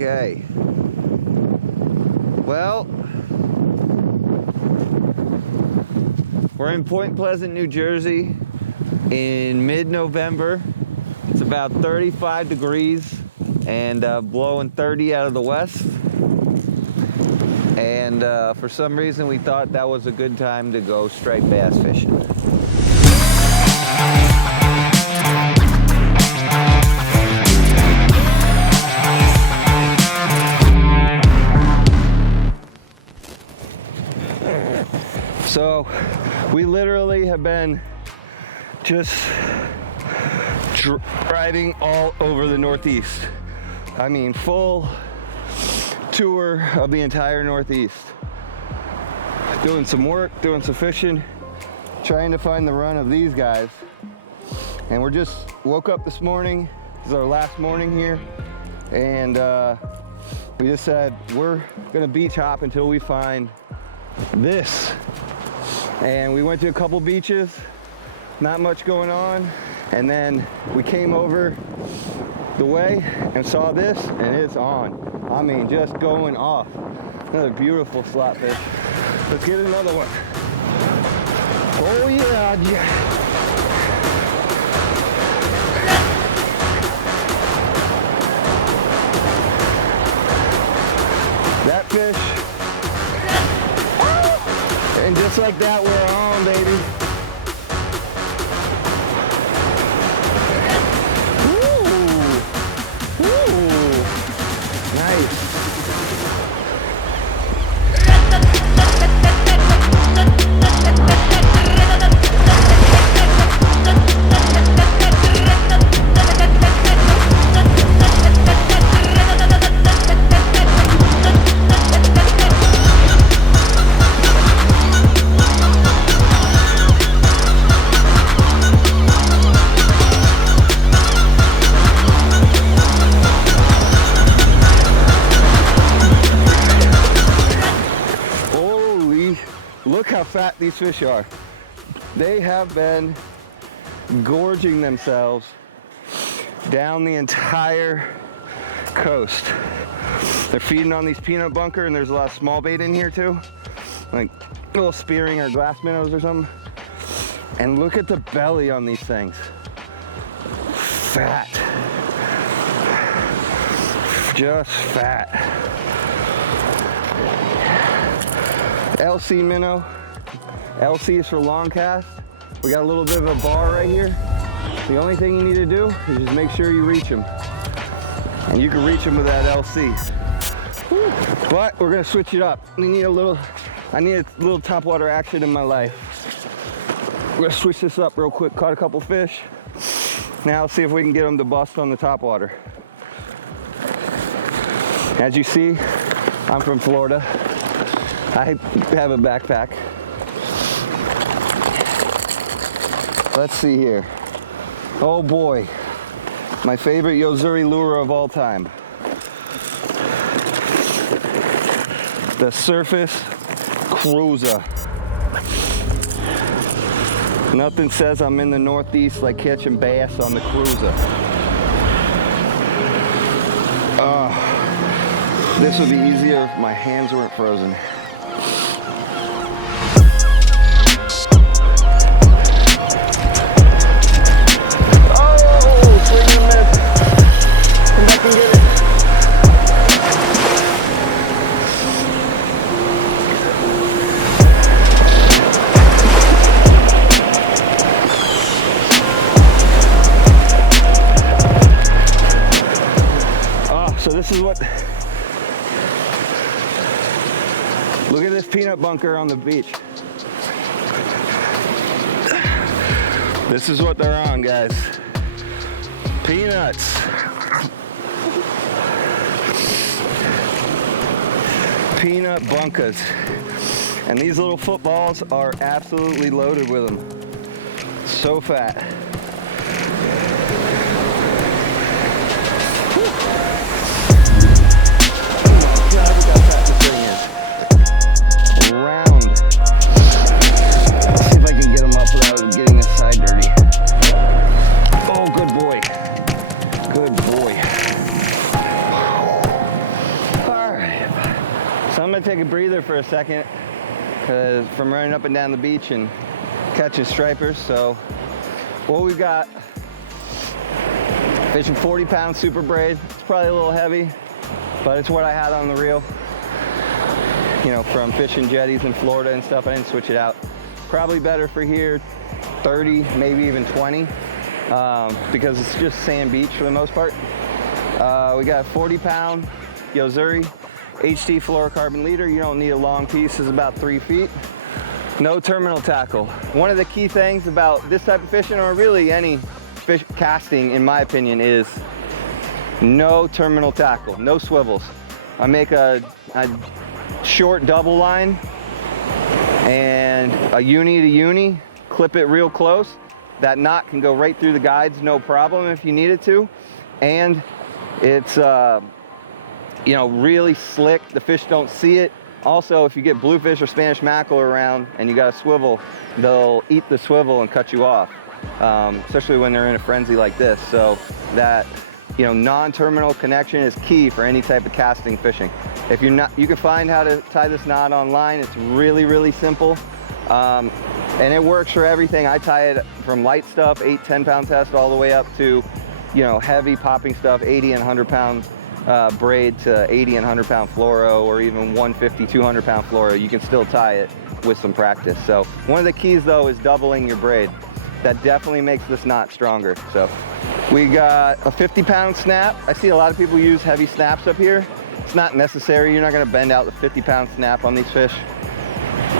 Okay. Well, we're in Point Pleasant, New Jersey in mid-November. It's about 35 degrees and blowing 30 out of the west. And for some reason we thought that was a good time to go striped bass fishing. So we literally have been just driving all over the Northeast. I mean, full tour of the entire Northeast. Doing some work, doing some fishing, trying to find the run of these guys. And we're just woke up this morning. This is our last morning here. And we just said, we're gonna beach hop until we find this. And we went to a couple beaches, not much going on. And then we came over the way and saw this, and it's on. I mean, just going off. Another beautiful slot fish. Let's get another one. Oh yeah, that fish. And just like that, we're on, baby. Look how fat these fish are. They have been gorging themselves down the entire coast. They're feeding on these peanut bunker, and there's a lot of small bait in here too, like little spearing or glass minnows or something. And look at the belly on these things. Fat. Just fat. LC minnow. LC is for long cast. We got a little bit of a bar right here. The only thing you need to do is just make sure you reach them. And you can reach them with that LC. Whew. But we're gonna switch it up. I need a little topwater action in my life. We're gonna switch this up real quick. Caught a couple fish. Now let's see if we can get them to bust on the topwater. As you see, I'm from Florida. I have a backpack. Let's see here. Oh boy, my favorite Yo-Zuri lure of all time. The Surface Cruiser. Nothing says I'm in the Northeast like catching bass on the Cruiser. This would be easier if my hands weren't frozen. So this is what, look at this peanut bunker on the beach. This is what they're on, guys. Peanuts. Peanut bunkers. And these little footballs are absolutely loaded with them. So fat. Round. Let's see if I can get them up without getting this side dirty. Oh, good boy. Good boy. gonna take a breather for a second from running up and down the beach and catching stripers. So what we've got, fishing 40-pound super braid. It's probably a little heavy, but it's what I had on the reel. You know, from fishing jetties in Florida and stuff. I didn't switch it out. Probably better for here, 30, maybe even 20, because it's just sand beach for the most part. We got 40-pound Yo-Zuri HD fluorocarbon leader. You don't need a long piece, it's about 3 feet. No terminal tackle. One of the key things about this type of fishing, or really any fish casting in my opinion, is no terminal tackle, no swivels. I make a short double line and a uni to uni, clip it real close. That knot can go right through the guides, no problem if you need it to. And it's you know, really slick. The fish don't see it. Also, if you get bluefish or Spanish mackerel around and you got a swivel, they'll eat the swivel and cut you off, especially when they're in a frenzy like this. So that, you know, non-terminal connection is key for any type of casting fishing. If you're not, you can find how to tie this knot online. It's really, really simple. And it works for everything. I tie it from light stuff, 8-10 pound test, all the way up to, you know, heavy popping stuff, 80 and 100 pound braid to 80 and 100 pound fluoro, or even 150, 200 pound fluoro. You can still tie it with some practice. So one of the keys though is doubling your braid. That definitely makes this knot stronger. So we got a 50-pound snap. I see a lot of people use heavy snaps up here. It's not necessary. You're not gonna bend out the 50-pound snap on these fish.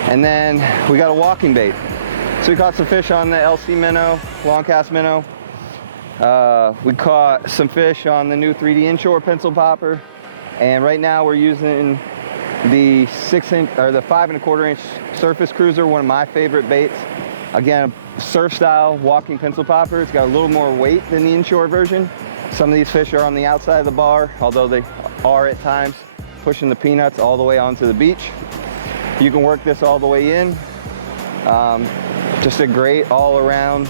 And then we got a walking bait. So we caught some fish on the LC minnow, long cast minnow. We caught some fish on the new 3D Inshore pencil popper. And right now we're using the 6-inch or the 5 1/4 inch surface cruiser, one of my favorite baits. Again, surf style walking pencil popper. It's got a little more weight than the inshore version. Some of these fish are on the outside of the bar, although they are at times pushing the peanuts all the way onto the beach. You can work this all the way in. Just a great all-around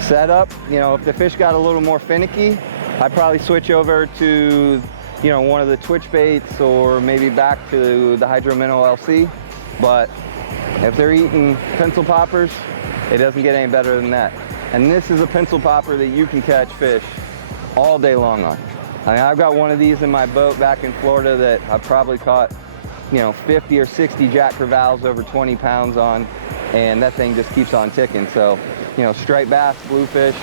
setup. You know, if the fish got a little more finicky, I'd probably switch over to, you know, one of the twitch baits, or maybe back to the Hydro Minnow LC. But if they're eating pencil poppers, it doesn't get any better than that. And this is a pencil popper that you can catch fish all day long on. I mean, I've got one of these in my boat back in Florida that I've probably caught, you know, 50 or 60 jack crevalles over 20 pounds on, and that thing just keeps on ticking. So, you know, striped bass, bluefish,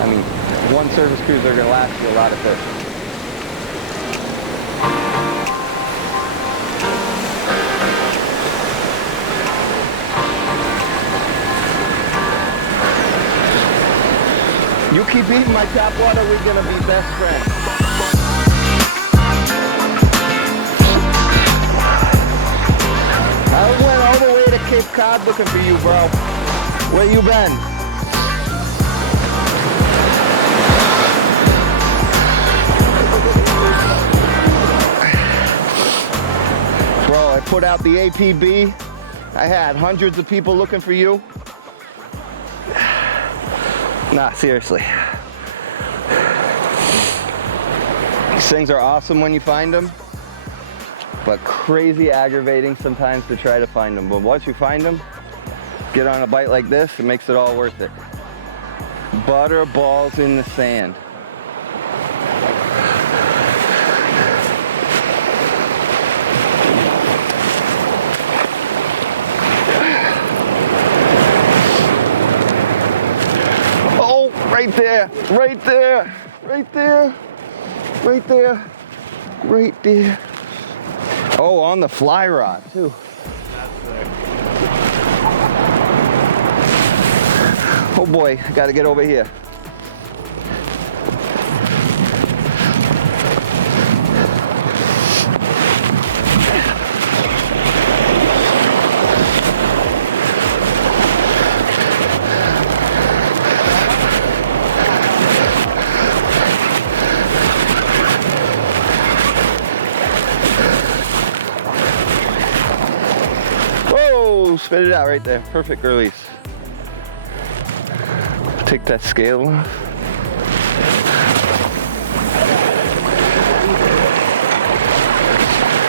I mean, one surface cruiser are gonna last you a lot of fish. You keep eating my tap water, we're gonna be best friends. I went all the way to Cape Cod looking for you, bro. Where you been? Bro, I put out the APB. I had hundreds of people looking for you. Nah, seriously. These things are awesome when you find them, but crazy aggravating sometimes to try to find them. But once you find them, get on a bite like this, it makes it all worth it. Butter balls in the sand. Oh, right there, right there, right there, right there, right there. Oh, on the fly rod too. Oh boy, I gotta get over here. Spit it out right there. Perfect release. Take that scale off.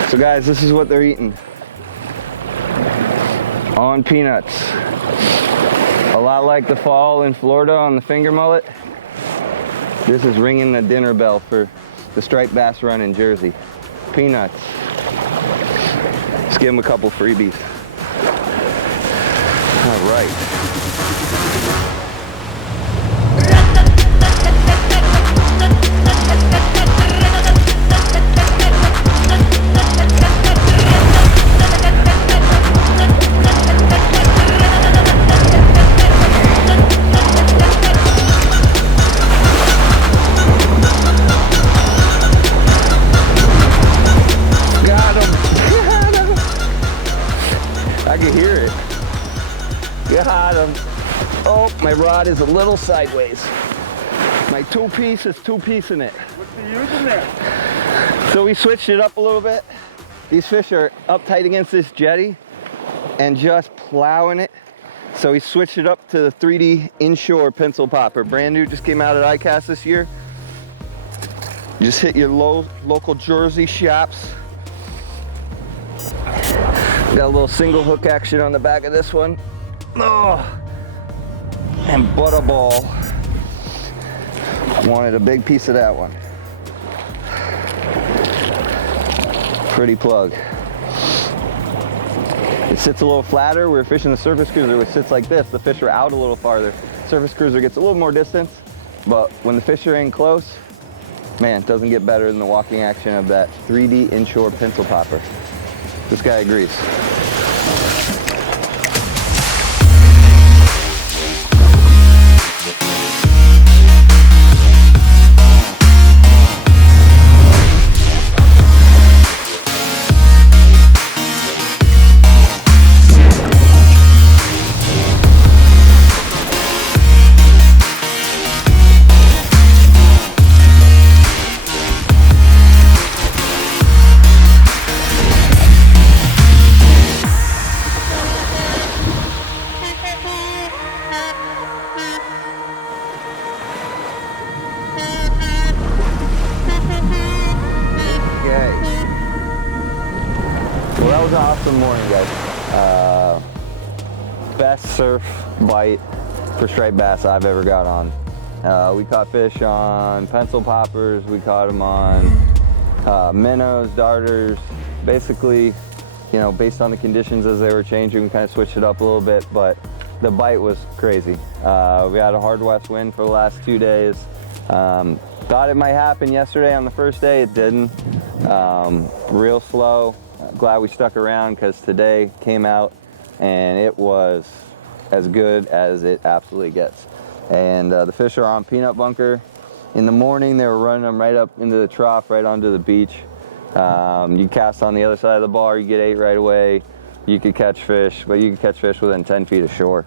So guys, this is what they're eating. On peanuts. A lot like the fall in Florida on the finger mullet. This is ringing the dinner bell for the striped bass run in Jersey. Peanuts. Let's give them a couple freebies. All right. Got him. Oh, my rod is a little sideways. My two-piece is two-piecing it. What's he using there? So we switched it up a little bit. These fish are up tight against this jetty and just plowing it. So we switched it up to the 3D Inshore pencil popper. Brand new, just came out at ICAST this year. Just hit your local Jersey shops. Got a little single hook action on the back of this one. Oh, and butterball. Wanted a big piece of that one. Pretty plug. It sits a little flatter. We're fishing the surface cruiser, which sits like this. The fish are out a little farther. Surface cruiser gets a little more distance, but when the fish are in close, man, it doesn't get better than the walking action of that 3D Inshore pencil popper. This guy agrees. Well, that was an awesome morning, guys. Best surf bite for striped bass I've ever got on. We caught fish on pencil poppers, we caught them on minnows, darters. Basically, you know, based on the conditions as they were changing, we kind of switched it up a little bit, but the bite was crazy. We had a hard west wind for the last 2 days. Thought it might happen yesterday on the first day, it didn't. Real slow. Glad we stuck around because today came out and it was as good as it absolutely gets. And the fish are on Peanut Bunker. In the morning, they were running them right up into the trough, right onto the beach. You cast on the other side of the bar, you get 8 right away. You could catch fish, but you could catch fish within 10 feet of shore.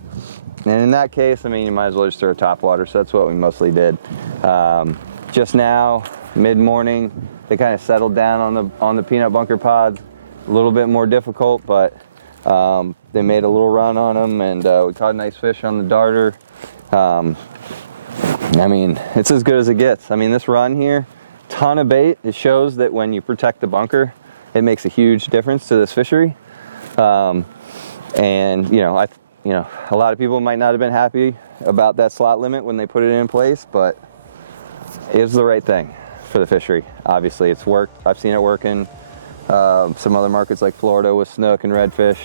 And in that case, I mean, you might as well just throw topwater, so that's what we mostly did. Just now, mid-morning, they kind of settled down on the Peanut Bunker pods. A little bit more difficult, but they made a little run on them, and we caught a nice fish on the darter. I mean, it's as good as it gets. I mean, this run here, ton of bait. It shows that when you protect the bunker, it makes a huge difference to this fishery. And you know, a lot of people might not have been happy about that slot limit when they put it in place, but it was the right thing for the fishery. Obviously, it's worked. I've seen it work in some other markets like Florida with snook and redfish.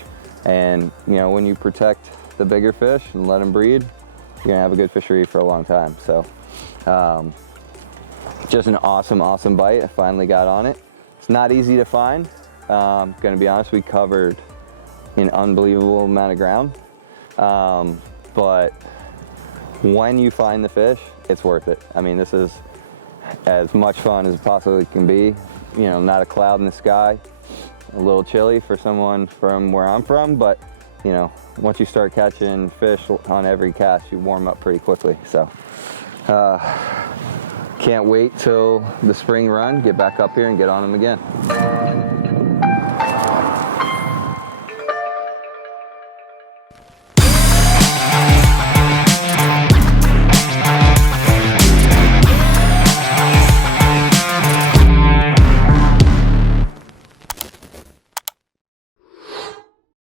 And you know, when you protect the bigger fish and let them breed, you're gonna have a good fishery for a long time. So just an awesome bite. I finally got on it. It's not easy to find. Gonna be honest, we covered an unbelievable amount of ground. But when you find the fish, it's worth it. I mean, this is as much fun as it possibly can be. You know, not a cloud in the sky, a little chilly for someone from where I'm from, but you know, once you start catching fish on every cast, you warm up pretty quickly. So can't wait till the spring run, get back up here and get on them again.